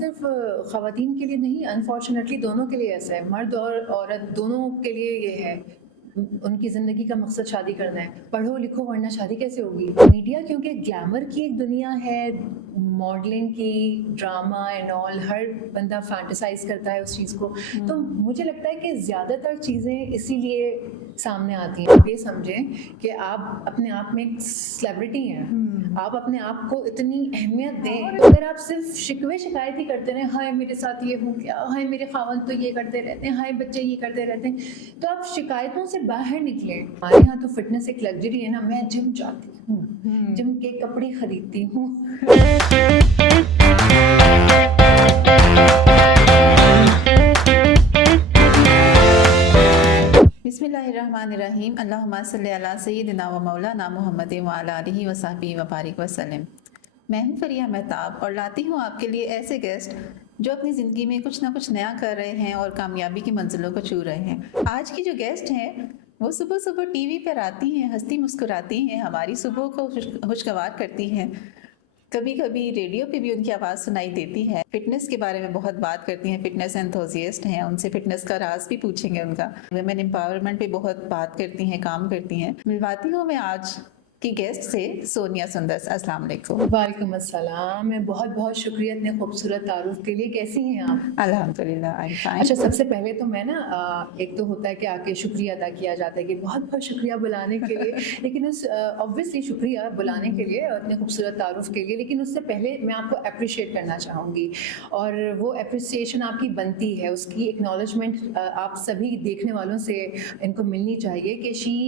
صرف خواتین کے لیے نہیں، انفارچونیٹلی دونوں کے لیے ایسا ہے، مرد اور عورت دونوں کے لیے یہ ہے، ان کی زندگی کا مقصد شادی کرنا ہے، پڑھو لکھو ورنہ شادی کیسے ہوگی؟ میڈیا کیونکہ گلیمر کی ایک دنیا ہے، ماڈلنگ کی، ڈرامہ اینڈ آل، ہر بندہ فینٹیسائز کرتا ہے اس چیز کو، تو مجھے لگتا ہے کہ زیادہ تر چیزیں اسی لیے سامنے آتی ہیں۔ آپ یہ سمجھیں کہ آپ اپنے آپ میں ایک سیلیبریٹی ہیں، آپ اپنے آپ کو اتنی اہمیت دیں، اگر آپ صرف شکوے شکایت ہی کرتے رہیں، ہائے میرے ساتھ یہ ہو گیا، ہائے میرے خاوند تو یہ کرتے رہتے ہیں، ہائے بچے یہ کرتے رہتے ہیں، تو آپ شکایتوں سے باہر نکلیں۔ ہمارے یہاں تو فٹنس ایک لگژری ہے نا، میں جم جاتی ہوں، جم کے کپڑے خریدتی ہوں۔ بسم اللہ الرحمن الرحیم، اللہم صلی علی سیدنا و مولانا محمد وعلی آلہ وصحبہ وبارک وسلم۔ میں ہوں فریہ مہتاب اور لاتی ہوں آپ کے لیے ایسے گیسٹ جو اپنی زندگی میں کچھ نہ کچھ نیا کر رہے ہیں اور کامیابی کی منزلوں کو چھو رہے ہیں۔ آج کی جو گیسٹ ہیں وہ صبح صبح ٹی وی پر آتی ہیں، ہنستی مسکراتی ہیں، ہماری صبح کو خوشگوار کرتی ہیں، کبھی کبھی ریڈیو پہ بھی ان کی آواز سنائی دیتی ہے، فٹنس کے بارے میں بہت بات کرتی ہیں، فٹنس انتھوزیسٹ ہیں، ان سے فٹنس کا راز بھی پوچھیں گے ان کا، ویمن امپاورمنٹ پہ بہت بات کرتی ہیں، کام کرتی ہیں۔ ملواتی ہوں میں آج کی گیسٹ سے سونیا سندر۔ السلام علیکم۔ وعلیکم السلام، میں بہت بہت شکریہ اتنے خوبصورت تعارف کے لیے، کیسی ہیں آپ؟ الحمدللہ آئی فائن۔ اچھا، سب سے پہلے تو میں نا ایک تو ہوتا ہے کہ آ کے شکریہ ادا کیا جاتا ہے کہ بہت بہت شکریہ بلانے کے لیے، لیکن اس اوبویسلی شکریہ بلانے کے لیے اور اتنے خوبصورت تعارف کے لیے، لیکن اس سے پہلے میں آپ کو اپریشیٹ کرنا چاہوں گی، اور وہ اپریسیشن آپ کی بنتی ہے، اس کی ایکنالجمنٹ آپ سبھی دیکھنے والوں سے ان کو ملنی چاہیے کہ شی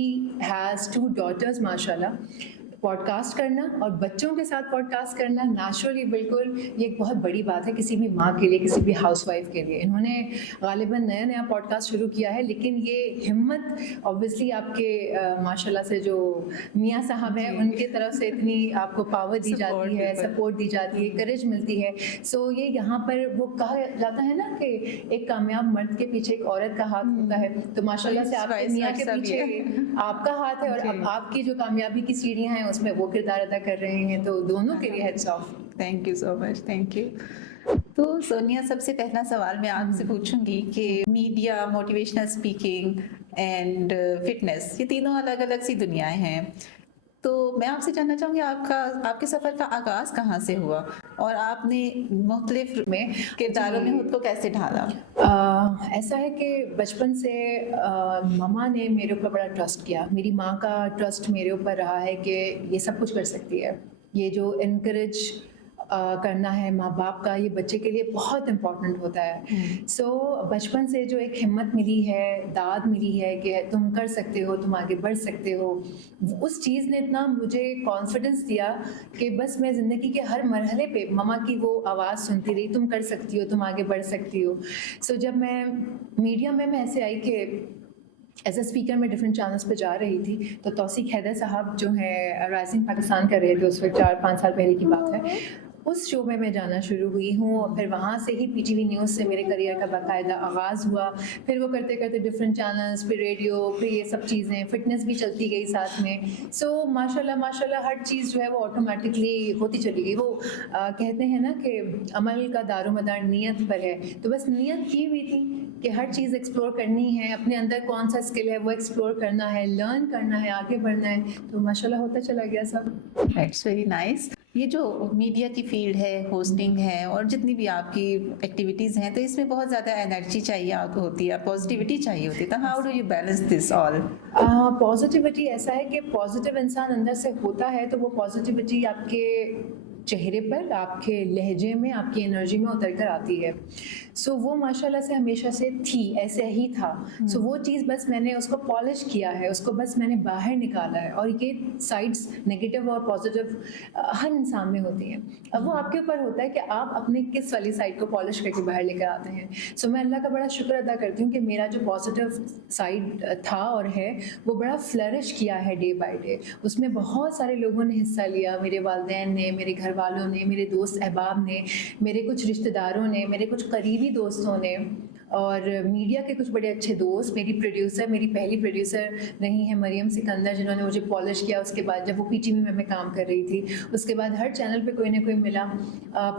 ہیز 2 ڈاٹرز ماشاء اللہ۔ پوڈ کاسٹ کرنا اور بچوں کے ساتھ پوڈ کاسٹ کرنا نیچرلی بالکل یہ ایک بہت بڑی بات ہے کسی بھی ماں کے لیے، کسی بھی ہاؤس وائف کے لیے۔ انہوں نے غالباً نیا پوڈ کاسٹ شروع کیا ہے، لیکن یہ ہمت اوبویسلی آپ کے ماشاء اللہ سے جو میاں صاحب ہیں ان کی طرف سے اتنی آپ کو پاور دی جاتی ہے، سپورٹ دی جاتی ہے، کریج ملتی ہے۔ سو یہ یہاں پر وہ کہا جاتا ہے نا کہ ایک کامیاب مرد کے پیچھے ایک عورت کا ہاتھ ہوتا ہے، تو ماشاء اللہ سے آپ کے میاں کے پیچھے آپ کا ہاتھ ہے، اور اب آپ کی جو کامیابی کی سیڑھیاں ہیں اس میں وہ کردار ادا کر رہے ہیں، تو دونوں کے لیے heads of. Thank you so much, thank you. تو سونیا، سب سے پہلا سوال میں آپ سے پوچھوں گی کہ media, motivational speaking and fitness, یہ تینوں الگ الگ سی دنیائیں ہیں، تو میں آپ سے جاننا چاہوں گی آپ کے سفر کا آغاز کہاں سے ہوا اور آپ نے مختلف کرداروں میں خود کو کیسے ڈھالا؟ ایسا ہے کہ بچپن سے مما نے میرے اوپر بڑا ٹرسٹ کیا، میری ماں کا ٹرسٹ میرے اوپر رہا ہے کہ یہ سب کچھ کر سکتی ہے، یہ جو انکریج کرنا ہے ماں باپ کا، یہ بچے کے لیے بہت امپورٹنٹ ہوتا ہے۔ سو بچپن سے جو ایک ہمت ملی ہے، داد ملی ہے کہ تم کر سکتے ہو، تم آگے بڑھ سکتے ہو، اس چیز نے اتنا مجھے کانفیڈنس دیا کہ بس میں زندگی کے ہر مرحلے پہ مما کی وہ آواز سنتی رہی، تم کر سکتی ہو، تم آگے بڑھ سکتی ہو۔ سو جب میں میڈیا میں ایسے آئی کہ ایز اے اسپیکر میں ڈفرینٹ چینلس پہ جا رہی تھی، تو توثیق حیدر صاحب جو ہیں رائزنگ پاکستان کر رہے تھے، اس وقت 4-5 سال پہلے کی بات ہے، اس شو میں جانا شروع ہوئی ہوں، اور پھر وہاں سے ہی پی ٹی وی نیوز سے میرے کریئر کا باقاعدہ آغاز ہوا، پھر وہ کرتے کرتے ڈفرینٹ چینلس، پھر ریڈیو، پھر یہ سب چیزیں، فٹنس بھی چلتی گئی ساتھ میں۔ سو ماشاء اللہ ہر چیز جو ہے وہ آٹومیٹکلی ہوتی چلی گئی۔ وہ کہتے ہیں نا کہ عمل کا دار و مدار نیت پر ہے، تو بس نیت کی ہوئی تھی کہ ہر چیز ایکسپلور کرنی ہے، اپنے اندر کون سا اسکل ہے وہ ایکسپلور کرنا ہے، لرن کرنا ہے، آگے بڑھنا ہے، تو ماشاء اللہ ہوتا چلا گیا سب۔ That's very nice. یہ جو میڈیا کی فیلڈ ہے، ہوسٹنگ ہے، اور جتنی بھی آپ کی ایکٹیویٹیز ہیں، تو اس میں بہت زیادہ انرجی چاہیے آپ کو ہوتی ہے، پازیٹیوٹی چاہیے ہوتی ہے، تو how do you balance this all? Positivity ایسا ہے کہ پازیٹیو انسان اندر سے ہوتا ہے تو وہ پازیٹیوٹی آپ کے چہرے پر، آپ کے لہجے میں، آپ کی انرجی میں اتر کر آتی ہے۔ سو وہ ماشاء اللہ سے ہمیشہ سے تھی، ایسے ہی تھا۔ سو وہ چیز بس میں نے اس کو پالش کیا ہے، اس کو بس میں نے باہر نکالا ہے، اور یہ سائڈس نگیٹو اور پازیٹیو ہر انسان میں ہوتی ہیں۔ اب وہ آپ کے اوپر ہوتا ہے کہ آپ اپنے کس والی سائڈ کو پالش کر کے باہر لے کر آتے ہیں۔ سو میں اللہ کا بڑا شکر ادا کرتی ہوں کہ میرا جو پازیٹیو سائڈ تھا اور ہے وہ بڑا فلرش کیا ہے ڈے بائی ڈے، اس میں بہت سارے لوگوں نے حصہ لیا، میرے والدین نے، میرے گھر گھر والوں نے, میرے دوست احباب نے, میرے کچھ رشتہ داروں نے, میرے کچھ قریبی دوستوں نے, اور میڈیا کے کچھ بڑے اچھے دوست, میری پروڈیوسر, میری پہلی پروڈیوسر رہی ہیں مریم سکندر, جنہوں نے مجھے پالش کیا. اس کے بعد جب وہ پی ٹی وی میں کام کر رہی تھی, اس کے بعد ہر چینل پہ کوئی نہ کوئی ملا.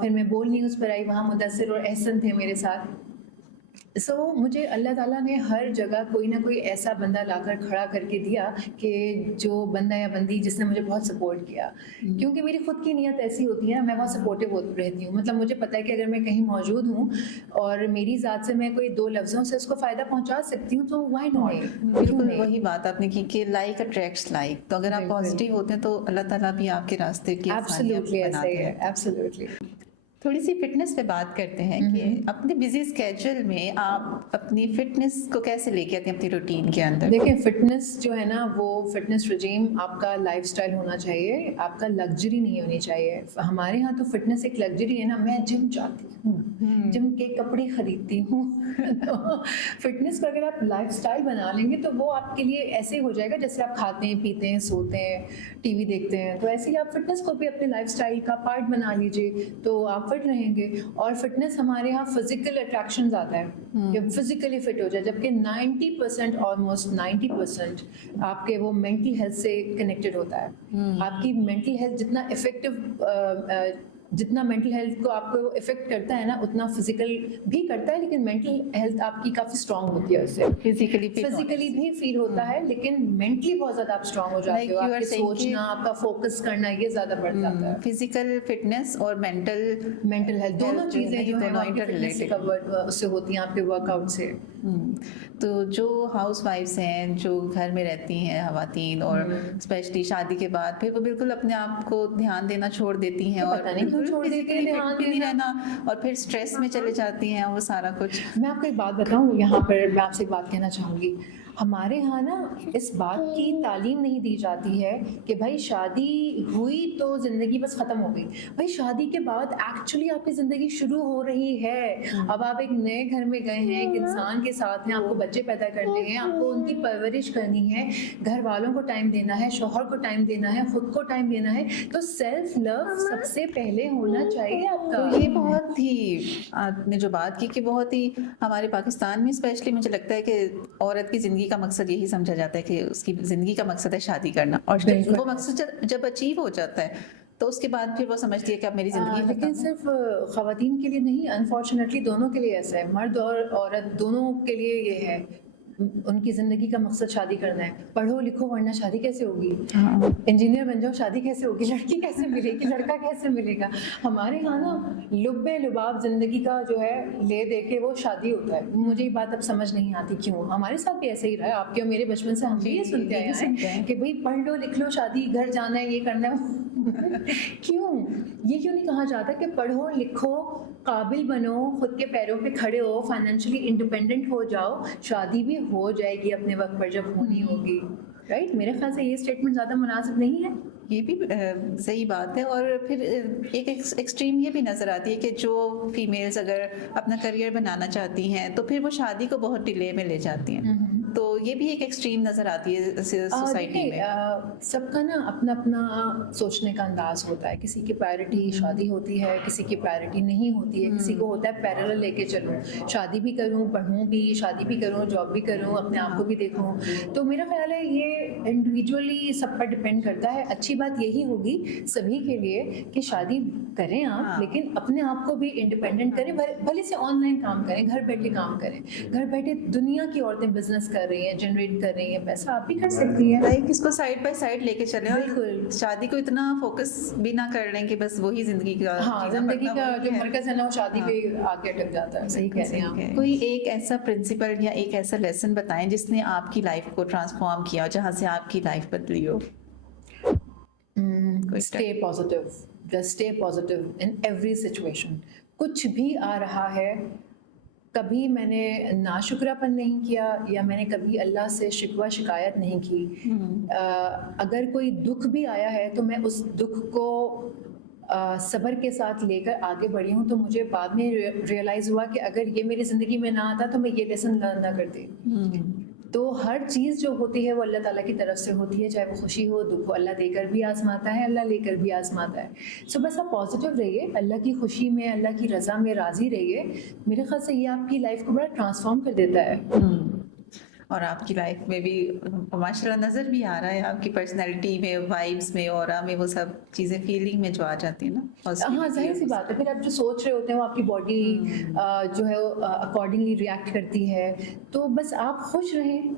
پھر میں بول نیوز پر آئی, وہاں مدثر اور احسن تھے میرے ساتھ. مجھے اللہ تعالیٰ نے ہر جگہ کوئی نہ کوئی ایسا بندہ لا کر کھڑا کر کے دیا کہ جو بندہ یا بندی جس نے مجھے بہت سپورٹ کیا. کیونکہ میری خود کی نیت ایسی ہوتی ہے, میں بہت سپورٹیو رہتی ہوں. مطلب مجھے پتہ ہے کہ اگر میں کہیں موجود ہوں اور میری ذات سے میں کوئی 2 لفظوں سے اس کو فائدہ پہنچا سکتی ہوں, تو وائی ناٹ. بالکل وہی بات آپ نے کی کہ لائک اٹریکٹس لائک. تو اگر آپ پازیٹیو ہوتے ہیں تو اللہ تعالیٰ بھی آپ کے راستے کی آسانیاں بناتے ہیں. ایبسلیوٹلی. تھوڑی سی فٹنس پہ بات کرتے ہیں کہ اپنے بزی اسکیجول میں آپ اپنی فٹنس کو کیسے لے کے آتے ہیں اپنی روٹین کے اندر؟ دیکھیں, فٹنس جو ہے نا, وہ فٹنس رجیم آپ کا لائف اسٹائل ہونا چاہیے, آپ کا لگژری نہیں ہونی چاہیے. ہمارے ہاں تو فٹنس ایک لگژری ہے نا. میں جم جاتی ہوں, جم کے کپڑے خریدتی ہوں. تو فٹنس کو اگر آپ لائف اسٹائل بنا لیں گے تو وہ آپ کے لیے ایسے ہو جائے گا جیسے آپ کھاتے ہیں, پیتے ہیں, سوتے ہیں, ٹی وی دیکھتے ہیں. تو ایسے ہی آپ فٹنس کو بھی اپنے لائف اسٹائل کا پارٹ بنا لیجیے, تو آپ فٹ رہیں گے. اور فٹنس ہمارے یہاں فزیکل اٹریکشن زیادہ ہے کہ فزیکلی فٹ ہو جائے, جبکہ 90% آلموسٹ 90% آپ کے وہ مینٹل ہیلتھ سے کنیکٹڈ ہوتا ہے. آپ کی مینٹل ہیلتھ جتنا افیکٹو, جتنا مینٹل ہیلتھ کو آپ کو افیکٹ کرتا ہے نا, اتنا فزیکل بھی کرتا ہے, لیکن مینٹل ہیلتھ آپ کی کافی اسٹرانگ ہوتی ہے. اس سے فزیکلی بھی فیل ہوتا ہے, لیکن مینٹلی بہت زیادہ آپ اسٹرانگ ہو جاتے ہو. آپ کے سوچنا, آپ کا فوکس کرنا, یہ زیادہ بڑھ جاتا ہے. فزیکل فٹنس اور مینٹل ہیلتھ دونوں چیزیں جو ہیں آپ کی فٹنس سے کورڈ اس سے ہوتی ہیں, آپ کے ورک آؤٹ سے. تو جو ہاؤس وائفس ہیں, جو گھر میں رہتی ہیں خواتین, اور اسپیشلی شادی کے بعد, پھر وہ بالکل اپنے آپ کو دھیان دینا چھوڑ دیتی ہیں اور فزیکلی فٹ بھی نہیں رہنا, اور پھر اسٹریس میں چلے جاتی ہیں وہ سارا کچھ. میں آپ کو ایک بات بتاؤں, یہاں پر میں آپ سے ایک بات کہنا چاہوں گی. ہمارے ہاں نا اس بات کی تعلیم نہیں دی جاتی ہے کہ بھائی شادی ہوئی تو زندگی بس ختم ہو گئی. بھائی شادی کے بعد ایکچولی آپ کی زندگی شروع ہو رہی ہے. اب آپ ایک نئے گھر میں گئے ہیں, ایک انسان کے ساتھ ہیں, آپ کو بچے پیدا کرنے ہیں, آپ کو ان کی پرورش کرنی ہے, گھر والوں کو ٹائم دینا ہے, شوہر کو ٹائم دینا ہے, خود کو ٹائم دینا ہے. تو سیلف لو سب سے پہلے ہونا چاہیے آپ کا. تو یہ بہت ہی آپ نے جو بات کی کہ بہت ہی ہمارے پاکستان میں اسپیشلی مجھے لگتا ہے کہ عورت کی زندگی کا مقصد یہی سمجھا جاتا ہے کہ اس کی زندگی کا مقصد ہے شادی کرنا, اور وہ مقصد جب اچیو ہو جاتا ہے تو اس کے بعد پھر وہ سمجھتی ہے کہ اب میری زندگی. لیکن صرف خواتین کے لیے نہیں, انفارچونیٹلی دونوں کے لیے ایسا ہے. مرد اور عورت دونوں کے لیے یہ ہے, ان کی زندگی کا مقصد شادی کرنا ہے. پڑھو لکھو ورنہ شادی کیسے ہوگی؟ انجینئر بن جاؤ, شادی کیسے ہوگی؟ لڑکی کیسے ملے گی؟ لڑکا کیسے ملے گا؟ ہمارے یہاں نا لب لباب زندگی کا جو ہے لے دے کے وہ شادی ہوتا ہے. مجھے یہ بات اب سمجھ نہیں آتی کیوں. ہمارے ساتھ بھی ایسے ہی رہا ہے, آپ کے اور میرے بچپن سے ہم بھی یہ سنتے آئے ہیں کہ بھائی پڑھ لو لکھ لو, شادی, گھر جانا ہے, یہ کرنا ہے. کیوں نہیں کہا جاتا کہ پڑھو لکھو, قابل بنو, خود کے پیروں پہ کھڑے ہو, فائنینشلی انڈیپینڈنٹ ہو جاؤ, شادی بھی ہو جائے گی اپنے وقت پر جب ہونی ہوگی. رائٹ, میرے خیال سے یہ اسٹیٹمنٹ زیادہ مناسب نہیں ہے. یہ بھی صحیح بات ہے. اور پھر ایک ایکسٹریم یہ بھی نظر آتی ہے کہ جو فیمیلز اگر اپنا کریئر بنانا چاہتی ہیں تو پھر وہ شادی کو بہت ڈیلے میں لے جاتی ہیں. تو یہ بھی ایک ایکسٹریم نظر آتی ہے سوسائٹی میں. سب کا نا اپنا اپنا سوچنے کا انداز ہوتا ہے. کسی کی پرائرٹی شادی ہوتی ہے, کسی کی پرائرٹی نہیں ہوتی ہے. کسی کو ہوتا ہے پیرلل لے کے چلوں, شادی بھی کروں, پڑھوں بھی, شادی بھی کروں, جاب بھی کروں, اپنے آپ کو بھی دیکھوں. تو میرا خیال ہے یہ انڈیویجولی سب پر ڈپینڈ کرتا ہے. اچھی بات یہی ہوگی سبھی کے لیے کہ شادی کریں آپ, لیکن اپنے آپ کو بھی انڈیپینڈنٹ کریں. بھلے سے آن لائن کام کریں, گھر بیٹھے کام کریں. گھر بیٹھے دنیا کی عورتیں بزنس کر رہی ہیں, جنریٹ کر رہی ہیں پیسہ, آپ بھی کر سکتی ہیں. لائک اس کو سائڈ بائی سائڈ لے کے چلیں, اور شادی کو اتنا فوکس بھی نہ کر لیں کہ بس وہی زندگی کا, زندگی کا جو مرکز ہے نا وہ شادی پہ آگے اٹک جاتا ہے. صحیح کہہ رہے ہیں آپ. کوئی ایک ایسا پرنسپل یا ایک ایسا لیسن بتائیں جس نے آپ کی لائف کو ٹرانسفارم کیا, جہاں سے آپ کی لائف بدلی ہو. Stay positive. Just stay positive in every situation. کچھ بھی آ رہا ہے, کبھی میں نے ناشکرا پن نہیں کیا, یا میں نے کبھی اللہ سے شکوہ شکایت نہیں کی. اگر کوئی دکھ بھی آیا ہے تو میں اس دکھ کو صبر کے ساتھ لے کر آگے بڑھی ہوں. تو مجھے بعد میں ریئلائز ہوا کہ اگر یہ میری زندگی میں نہ آتا تو میں یہ لیسن لرن نہ کرتی. तो हर चीज़ जो होती है वो अल्लाह ताला की तरफ से होती है, चाहे वो खुशी हो दुख हो, अल्लाह देकर भी आजमाता है, अल्लाह लेकर भी आजमाता है। सो बस आप पॉजिटिव रहिए, अल्लाह की खुशी में, अल्लाह की रज़ा में राज़ी रहिए। मेरे ख्याल से ये आपकी लाइफ को बड़ा ट्रांसफॉर्म कर देता है। और आपकी लाइफ में भी माशाल्लाह नज़र भी आ रहा है, आपकी पर्सनैलिटी में, वाइब्स में, ऑरा में, वो सब चीज़ें फीलिंग में जो आ जाती है ना। हाँ, ज़ाहिर सी बात है, फिर आप जो सोच रहे होते हैं वो आपकी बॉडी जो है वो अकॉर्डिंगली रिएक्ट करती है। तो बस आप खुश रहें,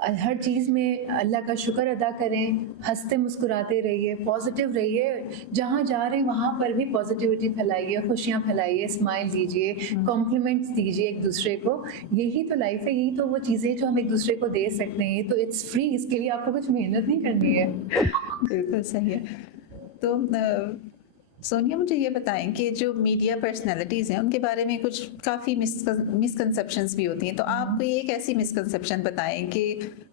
हर चीज़ में अल्लाह का शुक्र अदा करें, हंसते मुस्कुराते रहिए, पॉजिटिव रहिए, जहाँ जा रहे हैं वहाँ पर भी पॉजिटिविटी फैलाइए, खुशियाँ फैलाइए, स्माइल दीजिए, कॉम्प्लीमेंट्स दीजिए एक दूसरे को। यही तो लाइफ है, यही तो वो चीज़ें जो हम एक दूसरे को दे सकते हैं। तो इट्स फ्री, इसके लिए आपको कुछ मेहनत नहीं करनी है। बिल्कुल सही है। तो सोनिया, मुझे ये बताएं कि जो मीडिया पर्सनालिटीज़ हैं उनके बारे में कुछ काफ़ी मिसकंसेप्शंस भी होती हैं, तो आप कोई एक ऐसी मिसकंसेप्शन बताएं कि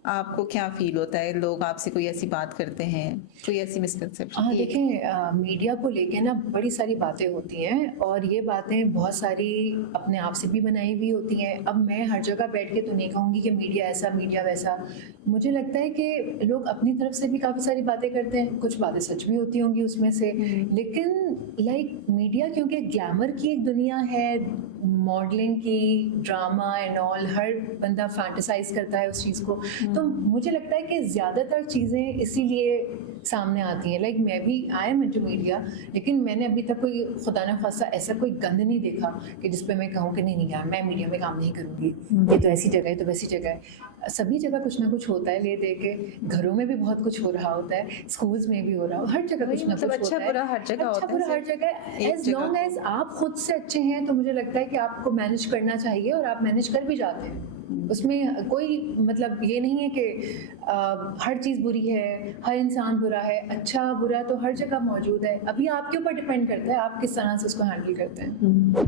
आपको क्या फील होता है, लोग आपसे कोई ऐसी बात करते हैं, कोई ऐसी मिसकंसेप्शन? हाँ, देखें, मीडिया को लेके ना बड़ी सारी बातें होती हैं और ये बातें बहुत सारी अपने आप से भी बनाई हुई होती हैं। अब मैं हर जगह बैठ के तो नहीं कहूँगी कि मीडिया ऐसा मीडिया वैसा। मुझे लगता है कि लोग अपनी तरफ से भी काफ़ी सारी बातें करते हैं, कुछ बातें सच भी होती होंगी उसमें से, लेकिन मीडिया क्योंकि ग्लैमर की एक दुनिया है, मॉडलिंग की, ड्रामा एंड ऑल, हर बंदा फैंटेसाइज करता है उस चीज़ को। तो मुझे लगता है कि ज़्यादातर चीज़ें इसीलिए सामने आती हैं। मैं भी आई एम इनटू मीडिया, लेकिन मैंने अभी तक कोई खुदा न खासा ऐसा कोई गंद नहीं देखा कि जिस पे मैं कहूँ कि नहीं यार मैं मीडिया में काम नहीं करूँगी, ये तो ऐसी जगह है, तो वैसी जगह है। सभी जगह कुछ ना कुछ होता है, ले दे के घरों में भी बहुत कुछ हो रहा होता है, स्कूल्स में भी हो रहा हो, हर जगह कुछ ना कुछ अच्छा होता है। बुरा हर जगह होता है, अच्छा बुरा हर जगह। एज लॉन्ग एज आप खुद से अच्छे हैं तो मुझे लगता है कि आपको मैनेज करना चाहिए और आप मैनेज कर भी जाते हैं। उसमें कोई मतलब ये नहीं है कि हर चीज़ बुरी है, हर इंसान बुरा है। अच्छा बुरा तो हर जगह मौजूद है, अभी आपके ऊपर डिपेंड करता है आप किस तरह से उसको हैंडल करते हैं।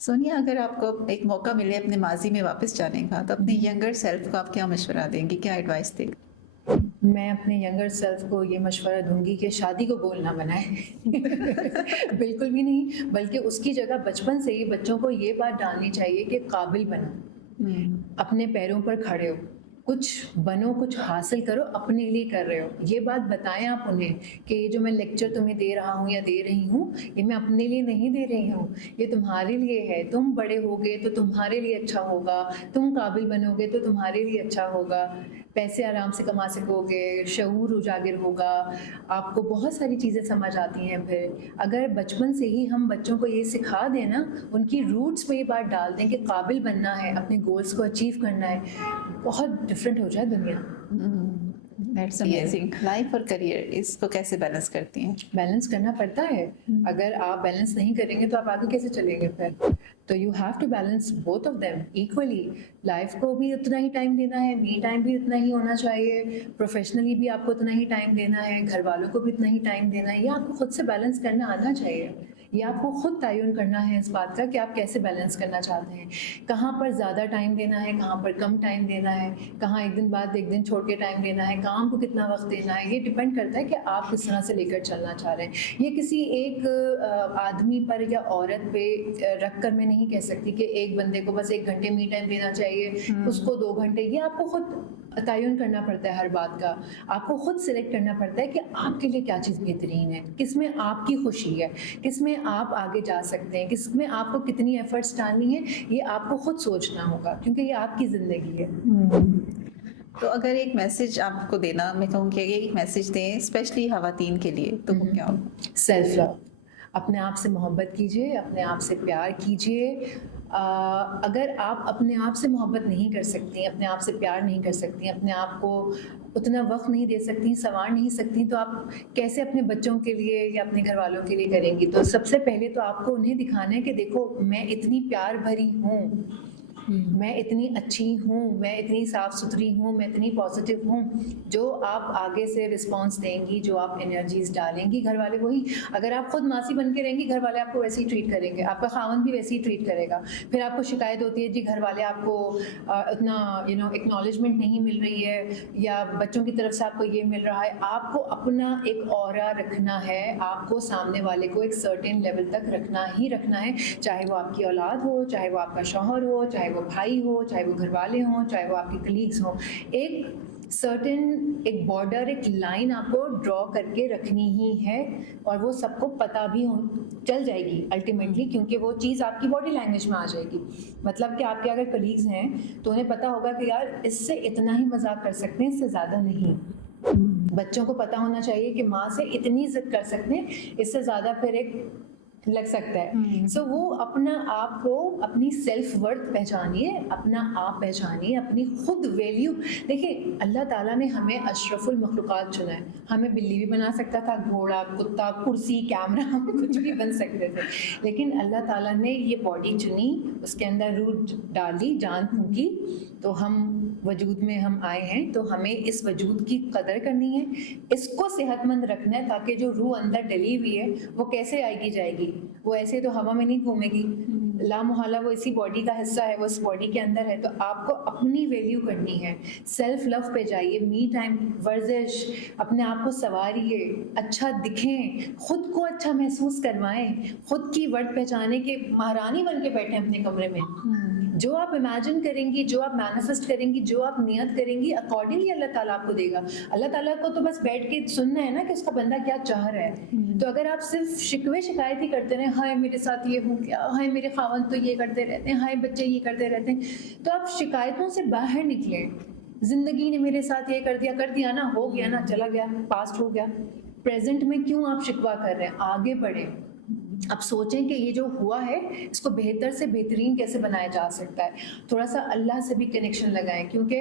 सोनिया, अगर आपको एक मौका मिले अपने माजी में वापस जाने का, तो अपने यंगर सेल्फ को आप क्या मशवरा देंगी, क्या एडवाइस देंगी? मैं अपने यंगर सेल्फ को ये मशवरा दूंगी कि शादी को गोल ना बनाए बिल्कुल भी नहीं, बल्कि उसकी जगह बचपन से ही बच्चों को ये बात डालनी चाहिए कि काबिल बनो, अपने पैरों पर खड़े हो, कुछ बनो, कुछ हासिल करो, अपने लिए कर रहे हो। ये बात बताएं आप उन्हें कि ये जो मैं लेक्चर तुम्हें दे रहा हूँ या दे रही हूँ, ये मैं अपने लिए नहीं दे रही हूँ, ये तुम्हारे लिए है। तुम बड़े होगे तो तुम्हारे लिए अच्छा होगा, तुम काबिल बनोगे तो तुम्हारे लिए अच्छा होगा, पैसे आराम से कमा सकोगे, शऊर उजागर होगा, आपको बहुत सारी चीज़ें समझ आती हैं। फिर अगर बचपन से ही हम बच्चों को ये सिखा दें ना, उनकी रूट्स में ये बात डाल दें कि काबिल बनना है, अपने गोल्स को अचीव करना है, बहुत डिफरेंट हो जाए दुनिया। That's amazing. लाइफ और करियर, इसको कैसे बैलेंस करती हैं? बैलेंस करना पड़ता है। अगर आप बैलेंस नहीं करेंगे तो आप आगे कैसे चलेंगे फिर? तो you have to balance both of them equally. Life को भी उतना ही टाइम देना है, मी टाइम भी उतना ही होना चाहिए, प्रोफेशनली भी आपको उतना ही टाइम देना है, घर वालों को भी उतना ही टाइम देना है। ये आपको खुद से बैलेंस करना आना चाहिए। ये आपको खुद तयन करना है इस बात का कि आप कैसे बैलेंस करना चाहते हैं, कहाँ पर ज़्यादा टाइम देना है, कहाँ पर कम टाइम देना है, कहाँ एक दिन बाद एक दिन छोड़ के टाइम देना है, काम को कितना वक्त देना है। ये डिपेंड करता है कि आप किस तरह से लेकर चलना चाह रहे हैं। ये किसी एक आदमी पर या औरत पे रख कर मैं नहीं कह सकती कि एक बंदे को बस 1 घंटे मी टाइम देना चाहिए, उसको 2 घंटे। ये आपको खुद तयन करना पड़ता है हर बात का। आपको खुद सिलेक्ट करना पड़ता है कि आपके लिए क्या चीज़ बेहतरीन है, किस में आपकी खुशी है, किस में आप आगे जा सकते हैं, किस में आपको कितनी एफर्ट्स डालनी है। ये आपको खुद सोचना होगा क्योंकि ये आपकी ज़िंदगी है। तो अगर एक मैसेज आपको देना, मैं कहूँ कि एक मैसेज दें स्पेशली ख़वातीन के लिए, तो वो क्या होगा? Self love. अपने आप से मोहब्बत कीजिए, अपने आप से प्यार कीजिए। अगर आप अपने आप से मोहब्बत नहीं कर सकती, अपने आप से प्यार नहीं कर सकती, अपने आप को उतना वक्त नहीं दे सकती, संवार नहीं सकती, तो आप कैसे अपने बच्चों के लिए या अपने घर वालों के लिए करेंगी? तो सबसे पहले तो आपको उन्हें दिखाना है कि देखो मैं इतनी प्यार भरी हूँ, मैं इतनी अच्छी हूँ, मैं इतनी साफ़ सुथरी हूँ, मैं इतनी पॉजिटिव हूँ। जो आप आगे से रिस्पांस देंगी, जो आप एनर्जीज डालेंगी, घर वाले वही। अगर आप खुद मासी बन के रहेंगी, घर वाले आपको वैसे ही ट्रीट करेंगे, आपका खावन भी वैसे ही ट्रीट करेगा। फिर आपको शिकायत होती है जी घर वाले आपको उतना एक्नॉलेजमेंट नहीं मिल रही है या बच्चों की तरफ से आपको ये मिल रहा है। आपको अपना एक ऑरा रखना है, आपको सामने वाले को एक सर्टेन लेवल तक रखना ही रखना है, चाहे वो आपकी औलाद हो, चाहे वो आपका शौहर हो, चाहे वो वो भाई हो, चाहे वो घर वाले हों, चाहे वो आपके कलीग्स हों, एक सर्टेन एक बॉर्डर, एक लाइन आपको ड्रॉ करके रखनी ही है, और वो सबको पता भी हो चल जाएगी अल्टीमेटली, क्योंकि वो चीज़ आपकी बॉडी लैंग्वेज में आ जाएगी। मतलब कि आपके अगर कलीग्स हैं तो उन्हें पता होगा कि यार इससे इतना ही मजाक कर सकते हैं, इससे ज़्यादा नहीं। बच्चों को पता होना चाहिए कि माँ से इतनी इज्जत कर सकते हैं, इससे ज़्यादा फिर एक लग सकता है। सो वो अपना आप को, अपनी सेल्फ वर्थ पहचानिए, अपना आप पहचानिए, अपनी खुद वैल्यू। देखिए अल्लाह ताला ने हमें अशरफुल मखलूक़ात चुना है। हमें बिल्ली भी बना सकता था, घोड़ा, कुत्ता, कुर्सी, कैमरा, हम कुछ भी बन सकते थे, लेकिन अल्लाह ताला ने ये बॉडी चुनी, उसके अंदर रूह डाली, जान फूंकी, तो हम वजूद में हम आए हैं। तो हमें इस वजूद की कदर करनी है, इसको सेहतमंद रखना है, ताकि जो रूह अंदर डली हुई है वो कैसे आएगी जाएगी, वो ऐसे तो हवा में नहीं घूमेगी, ला मुहाला वो इसी बॉडी का हिस्सा है, वो इस बॉडी के अंदर है। तो आपको अपनी वैल्यू करनी है, सेल्फ लव पे जाइए, मी टाइम, वर्जिश, अपने आप को संवारिए, अच्छा दिखें, खुद को अच्छा महसूस करवाएं, खुद की वर्थ पहचाने के महारानी बन के बैठे अपने कमरे में। जो आप इमेजिन करेंगी, जो आप मैनिफेस्ट करेंगी, जो आप नियत करेंगी, अकॉर्डिंगली अल्लाह ताला आपको देगा। अल्लाह ताला को तो बस बैठ के सुनना है ना कि उसका बंदा क्या चाह रहा है। तो अगर आप सिर्फ शिकवे शिकायत ही करते रहे, हाय मेरे साथ ये हो गया, हाय मेरे खावन तो ये करते रहते हैं, हाय बच्चे ये करते रहते हैं, तो आप शिकायतों से बाहर निकले। जिंदगी ने मेरे साथ ये कर दिया ना, हो गया ना, चला गया, पास्ट हो गया। प्रेजेंट में क्यों आप शिकवा कर रहे हैं? आगे बढ़े, अब सोचें कि ये जो हुआ है इसको बेहतर से बेहतरीन कैसे बनाया जा सकता है। थोड़ा सा अल्लाह से भी कनेक्शन लगाएं, क्योंकि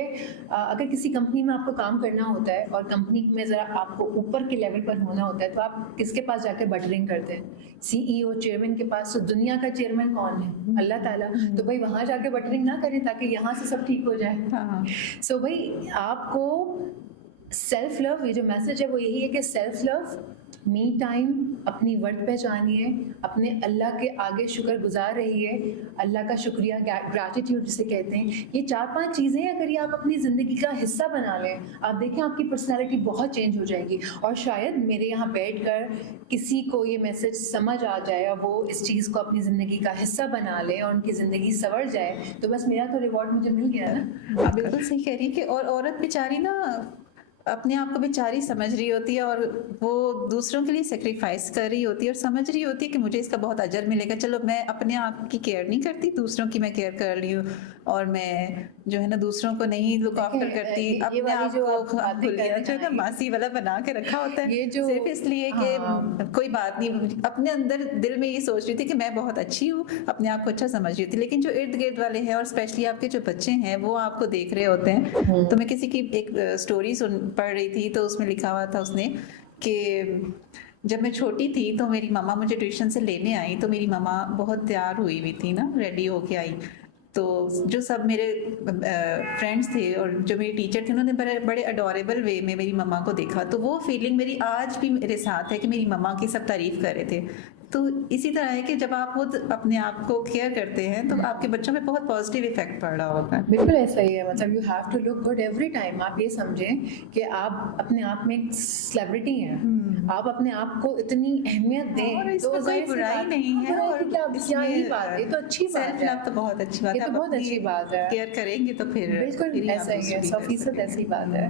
अगर किसी कंपनी में आपको काम करना होता है और कंपनी में ज़रा आपको ऊपर के लेवल पर होना होता है, तो आप किसके पास जाकर बटरिंग करते हैं? CEO, चेयरमैन के पास। तो दुनिया का चेयरमैन कौन है? अल्लाह ताला। तो भाई वहाँ जाके बटरिंग ना करें ताकि यहाँ से सब ठीक हो जाए। सो भाई आपको सेल्फ लव, ये जो मैसेज है वो यही है कि सेल्फ लव, मी टाइम, अपनी वर्थ पहचानिए, अपने अल्लाह के आगे शुक्रगुजार रहिए, अल्लाह का शुक्रिया, ग्रैटिट्यूड जिसे कहते हैं। ये 4-5 चीज़ें अगर ये आप अपनी ज़िंदगी का हिस्सा बना लें, आप देखें आपकी पर्सनैलिटी बहुत चेंज हो जाएगी। और शायद मेरे यहाँ बैठकर किसी को ये मैसेज समझ आ जाए और वो इस चीज़ को अपनी ज़िंदगी का हिस्सा बना ले और उनकी ज़िंदगी संवर जाए, तो बस मेरा तो रिवॉर्ड मुझे मिल गया ना। आप बिल्कुल सही कह रही है कि और औरत बेचारी ना अपने आप को बेचारी समझ रही होती है और वो दूसरों के लिए सेक्रीफाइस कर रही होती है और समझ रही होती है कि मुझे इसका बहुत अजर मिलेगा। चलो मैं अपने आप की केयर नहीं करती, दूसरों की मैं केयर कर रही हूँ, और मैं जो है ना दूसरों को नहीं लुक आफ्टर करती, अपने आप को जो है ना मासी वाला बना के रखा होता है, सिर्फ इसलिए कि कोई बात नहीं। अपने अंदर दिल में ये सोच रही थी कि मैं बहुत अच्छी हूँ, अपने आप को अच्छा समझ रही थी, लेकिन जो इर्द गिर्द वाले हैं और स्पेशली आपके जो बच्चे हैं वो आपको देख रहे होते हैं। तो मैं किसी की एक स्टोरी पढ़ रही थी, तो उसमें लिखा हुआ था उसने कि जब मैं छोटी थी तो मेरी मम्मा मुझे ट्यूशन से लेने आई, तो मेरी मम्मा बहुत तैयार हुई हुई थी ना, रेडी होके आई। तो जो सब मेरे फ्रेंड्स थे और जो मेरी टीचर थे उन्होंने बड़े अडोरेबल वे में मेरी मम्मा को देखा। तो वो फीलिंग मेरी आज भी मेरे साथ है कि मेरी मम्मा की सब तारीफ़ कर रहे थे। तो इसी तरह है कि जब आप खुद अपने आप को केयर करते हैं तो आपके बच्चों पे बहुत पॉजिटिव इफेक्ट पड़ रहा होता है। बिल्कुल ऐसा ही है। मतलब you have to look good every time. आप ये समझें कि आप अपने आप में एक सेलिब्रिटी हैं, आप अपने आप को इतनी अहमियत दें, और इसमें कोई बुराई नहीं है, और क्या ही बात है, तो अच्छी बात है। सेल्फ लव तो बहुत अच्छी बात है, तो बहुत अच्छी बात है। केयर करेंगे तो फिर बिल्कुल ऐसा ही है, 100% ऐसी बात है।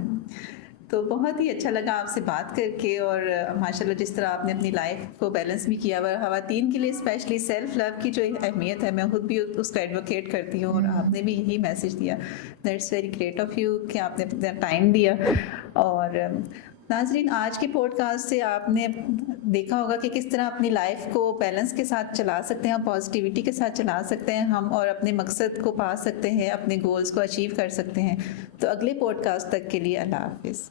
तो बहुत ही अच्छा लगा आपसे बात करके, और माशाल्लाह जिस तरह आपने अपनी लाइफ को बैलेंस भी किया हुआ। ख़वातीन के लिए स्पेशली सेल्फ लव की जो अहमियत है, मैं खुद भी उसको एडवोकेट करती हूँ, और आपने भी यही मैसेज दिया। That's very great of you कि आपने अपना टाइम दिया। और नाज़रीन, आज के पॉडकास्ट से आपने देखा होगा कि किस तरह अपनी लाइफ को बैलेंस के साथ चला सकते हैं, पॉजिटिविटी के साथ चला सकते हैं हम, और अपने मकसद को पा सकते हैं, अपने गोल्स को अचीव कर सकते हैं। तो अगले पॉडकास्ट तक के लिए अल्लाह हाफिज़।